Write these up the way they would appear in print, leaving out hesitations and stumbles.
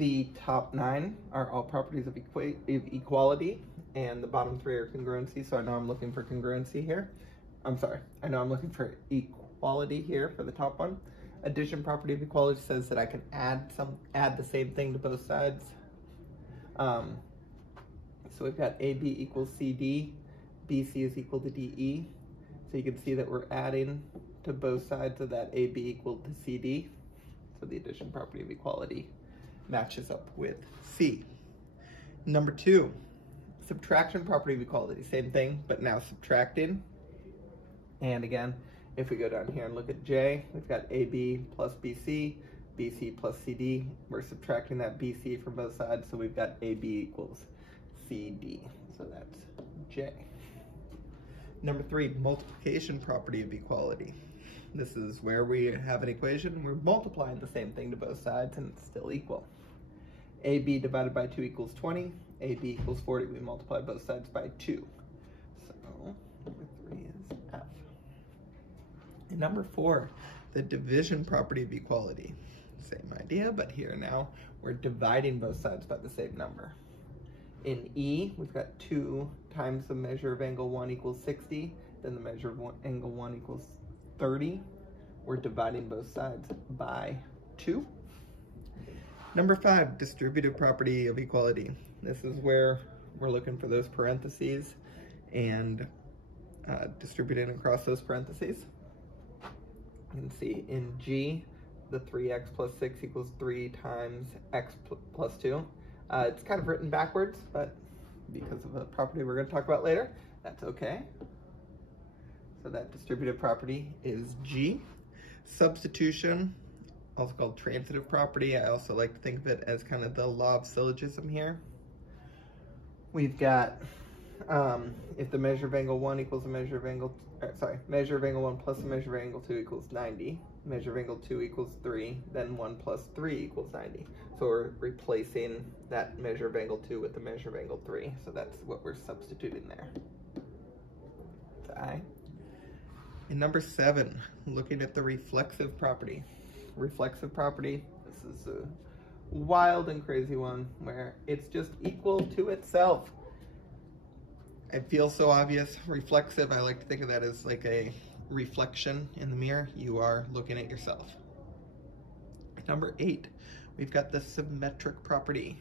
The top 9 are all properties of equality, and the bottom 3 are congruency, so I know I'm looking for congruency here. I'm sorry, I know I'm looking for equality here for the top one. Addition property of equality says that I can add the same thing to both sides. So we've got AB equals CD, BC is equal to DE. So you can see that we're adding to both sides of that AB equal to CD. So the addition property of equality matches up with C. Number 2, subtraction property of equality. Same thing, but now subtracting. And again, if we go down here and look at J, we've got AB plus BC, BC plus CD. We're subtracting that BC from both sides, so we've got AB equals CD. So that's J. Number 3, multiplication property of equality. This is where we have an equation, we're multiplying the same thing to both sides and it's still equal. AB divided by 2 equals 20, AB equals 40, we multiply both sides by 2. So number 3 is F. And number 4, the division property of equality. Same idea, but here now we're dividing both sides by the same number. In E, we've got 2 times the measure of angle 1 equals 60, then the measure of angle 1 equals 30. We're dividing both sides by 2. Number 5, distributive property of equality. This is where we're looking for those parentheses and distributing across those parentheses. You can see in G, the 3x plus 6 equals 3 times x plus 2. It's kind of written backwards, but because of a property we're going to talk about later, that's okay. So that distributive property is G. Substitution, also called transitive property. I also like to think of it as kind of the law of syllogism here. We've got if the measure of angle 1 equals the measure of angle, measure of angle 1 plus the measure of angle 2 equals 90. Measure of angle 2 equals 3, then 1 plus 3 equals 90. So we're replacing that measure of angle 2 with the measure of angle 3. So that's what we're substituting there. It's I. And number 7, looking at the reflexive property. Reflexive property, this is a wild and crazy one where it's just equal to itself. It feels so obvious. Reflexive, I like to think of that as like a reflection in the mirror. You are looking at yourself. Number 8, we've got the symmetric property.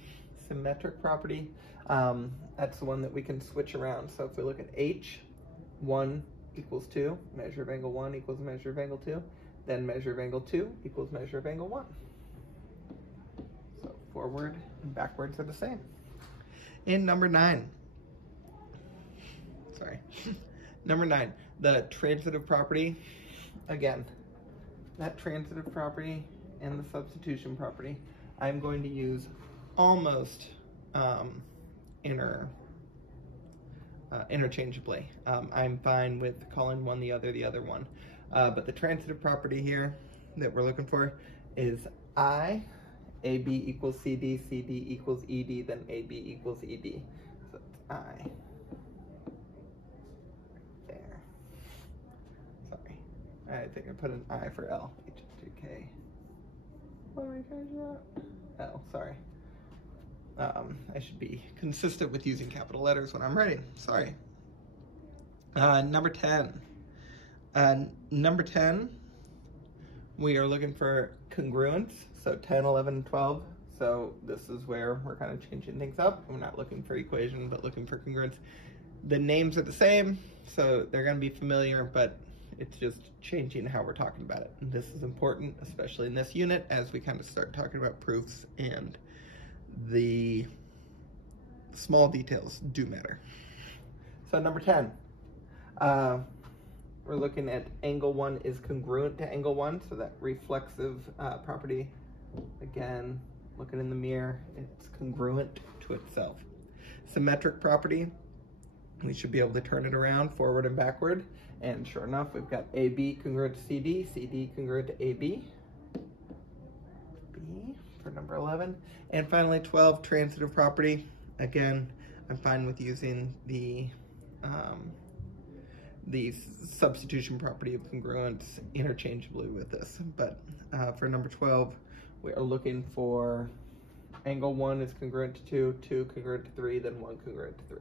Symmetric property, that's the one that we can switch around. So if we look at H, 1 equals 2, measure of angle 1 equals measure of angle 2, then measure of angle 2 equals measure of angle 1. So forward and backwards are the same. In number 9, number 9, the transitive property. Again, that transitive property and the substitution property, I'm going to use almost interchangeably. I'm fine with calling one the other one. But the transitive property here that we're looking for is I, AB equals CD, CD equals ED, then AB equals ED. So it's I. There. Sorry. I think I put an I for L. H2K. What am I trying to do? L, sorry. I should be consistent with using capital letters when I'm writing. Sorry. Number 10. Number 10, we are looking for congruence. So 10, 11, and 12. So this is where we're kind of changing things up. We're not looking for equation, but looking for congruence. The names are the same, so they're going to be familiar, but it's just changing how we're talking about it. And this is important, especially in this unit, as we kind of start talking about proofs and the small details do matter. So number 10, we're looking at angle 1 is congruent to angle 1, so that reflexive property, again, looking in the mirror, it's congruent to itself. Symmetric property, we should be able to turn it around forward and backward, and sure enough, we've got AB congruent to CD, CD congruent to AB, B for number 11, and finally 12, transitive property. Again, I'm fine with using the substitution property of congruence interchangeably with this, but for number 12, we are looking for angle 1 is congruent to 2, 2 congruent to 3, then 1 congruent to 3.